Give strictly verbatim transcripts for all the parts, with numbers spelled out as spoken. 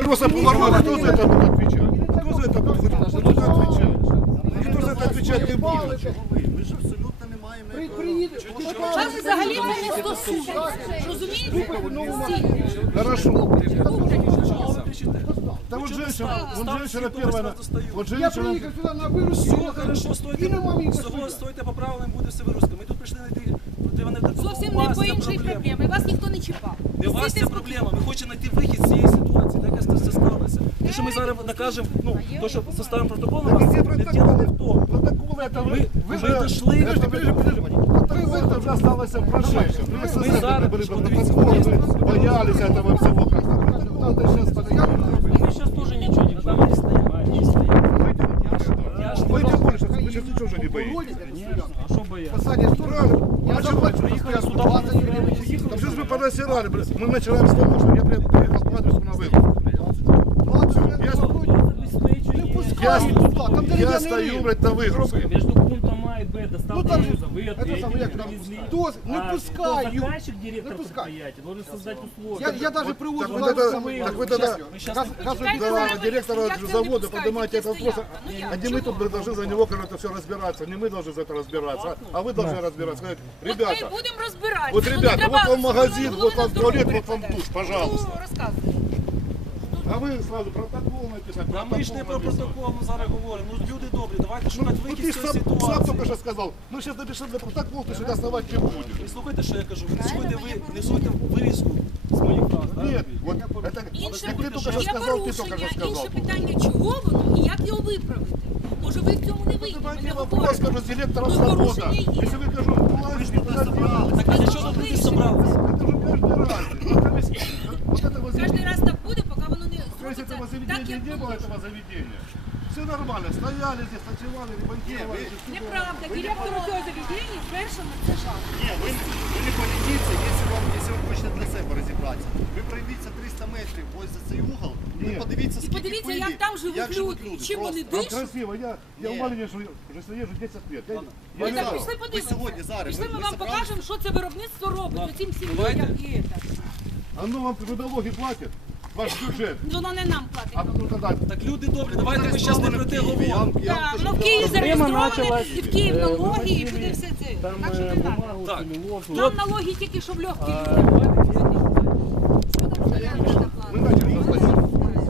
просто поворот, кто за это будет отвечать? Кто за это будет отвечать? Никто за это отвечать не будет. Ми ж абсолютно не маємо. Вас взагалі це не стосується. Розумієте? Хорошо. Да вот женщина, вот женщина первая, вот Я женщина... приїхав сюди на вируску. Все хорошо, стойте, всього стойте по правилам, буде все вирозка. Ми тут прийшли знайти, де вони так Зовсім не по іншій проблемі. Вас ніхто не чіпав. Не у вас це проблема, ми хочемо знайти вихід з цієї ситуації, так як це сталося. Те, що ми зараз накажемо, ну, то, що составимо протокол на вас, не діло не в тому. Протокол это Ви, ви уже... дошли, Подожди, подожди, подожди. Протокол это уже осталось в прошедшем. Ми Мы зараз, были подивіться, протоколы, боялись этого всего. Протокол это сейчас подойдет. ми зараз теж нічого не будемо стояти. Я ж Вы тем более, что вы сейчас ничего уже не боитесь. а що бояться? Посадять сторону. А что вы Приїхали сюди, Там же мы понасирали, блин. Мы начинаем с того, что я при- приехал по адресу на выход. Я, я стою, блядь, на выгрузке. Между пунктом А и Б Ну там же, доставка, вы это самое, ответили, як там, привезли. хто, не А пускаю. кто заказчик, директор Не пускаю. предприятия, должен создать Я, условия. я даже Так привожу вы на тогда, самый- так вы тогда Каз- кажу, да, директора Як це завода не пускають, поднимаете які этот вопрос. стоять? Ну як? А не мы тут блин, должны за него как-то все разбираться, не мы должны за это разбираться, а вы должны разбираться. Сказать, От ми ребята, будемо розбиратися. вот Ну, не ребята, треба вот вам магазин, голову вот на вам дорогу туалет, вот вам перекладати. душ, пожалуйста. Ну, розказуй. А вы сразу протокол написать. А ми ж не про протокол, ми зараз говоримо. Ну, люди добрі, давайте шукати Ну вихід ты з ж цієї сам, сам ситуації. только что сказал, мы сейчас напишем на протокол, ты сюда основать не будешь. Ви слухайте, що я кажу. Ви несуйте, ви несуйте вирізку з моїх фраз, так? Нет, вот это, Інше как ты только что є сказал, ты только порушення, что сказал. інше питання, чого воно і як його виправити. Може ви в цьому не вийдете, ми Давайте не вопрос говоримо. скажу с директором Ну, завода. порушення є. Если вы кажу, власть не туда сделала, Так а для чого тут люди зібралися? это уже каждый раз. Вот это- Вот это вот Кожен раз так буде, поки воно не То есть зробиться этого так, заведения як не было, положено. этого заведения. Все нормально, стояли здесь, ночевали, ремонтировали. Неправда, директору цього заведення першому це жах. Ні, ви, ви не полініться, якщо вам, якщо ви хочете для себе розібратися. Ви пройдіться триста метрів ось за цей угол, і ви Ні. подивіться, І скільки подивіться, пилі, як там живуть як люди, і чим вони Там дишуть. красиво, я, я Нет. уверен, что уже что езжу десять лет. Я, Ми я, так я, пішли Ви подивимося. сьогодні, зараз, Пішли ви- ми ви вам собрались? покажемо, що це виробництво робить, оцим всім Давайте. людям і це. а ну вам налоги платят, ваш бюджет. Воно не нам А платить. ну тогда, Так люди добрі, давайте ми зараз не про те говоримо. Так, воно в Києві зареєстроване, і в Київ налоги, і буде все це. Там Так що э, не треба. бумагу Так. переложу. Нам налоги тільки, що в легкі А, люди. Що там за мы начали заплатить.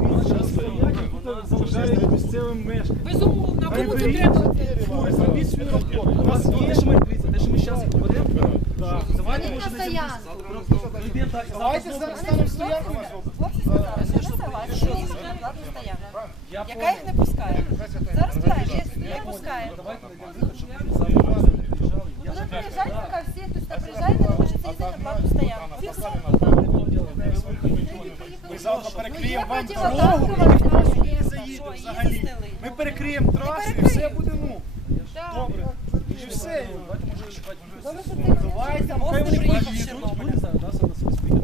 Залишають місцевим мешканцям. Безумовно, а кому це треба? Зробіть свою роботу. У нас є, що ми дивіться, те, що ми зараз говоримо, давайте може на стоянку. йдемо так. Давайте зараз станемо стоянку. Хлопці сказали, що не согласні, що їх на платну стоянку. Яка їх не пускає? Зараз питаєш, якщо не пускає. Куди приїжджають, поки всі тут сюди приїжджають, не хочеться їздити на платну стоянку. Ми завтра перекриємо вам Противотанкова заїдемо взагалі. Ми перекриємо траси і все буде, ну, добре. І все. Добре, що ти Давайте, мост хай не вони приїхав поїдуть. з Чорнобиля. Люди зараз, да, зараз спікати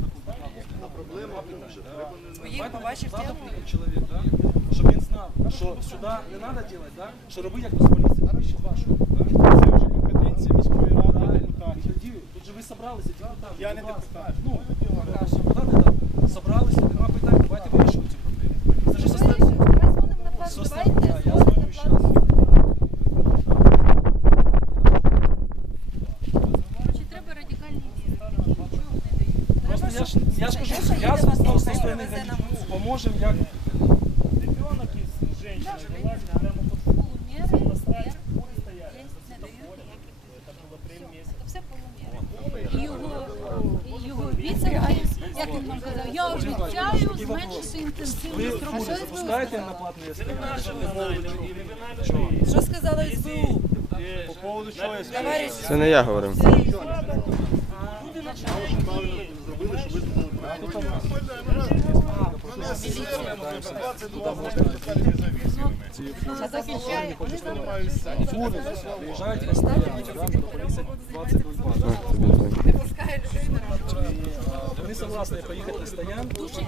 Поїхав, побачив Завтра тему. приїде чоловік, да? Щоб він знав, що сюди не треба робити, да? Що роби як до поліції, а ще вашого. Це вже компетенція міської ради, депутатів. Тоді, тут же ви зібралися, депутати. Я не будь ласка. депутат. Ну, депутати, так. Зібралися, нема питань, давайте вирішувати цю проблему. Це ж Ми составить. вирішимо, давай дзвонимо на платну, Состав- давайте да, я дзвонимо дзвоню на щас. платну. Чи треба радикальні дії? Нічого не дають. Просто я ж, я ж кажу, Те, що я їде з Василь, з хай сторони привезе нам. поможемо, як Ребенок із жінкою вилазить прямо під Полуміри, стоять, є, кури стоять. є, не дають ніяких Це було три Все, місяці. це все полуміри. І його, і його обіцянки, як він вам казав, я обіцяю зменшити інтенсивність ви роботи. запускаєте на платний СП? Що сказала СБУ? По поводу чого я Товариш, Це не я говорив. захищає. Приїжджають, розставляють, да, до поліції двадцять два. Не пускає людей на роботу. Вони согласні поїхати на стоянку.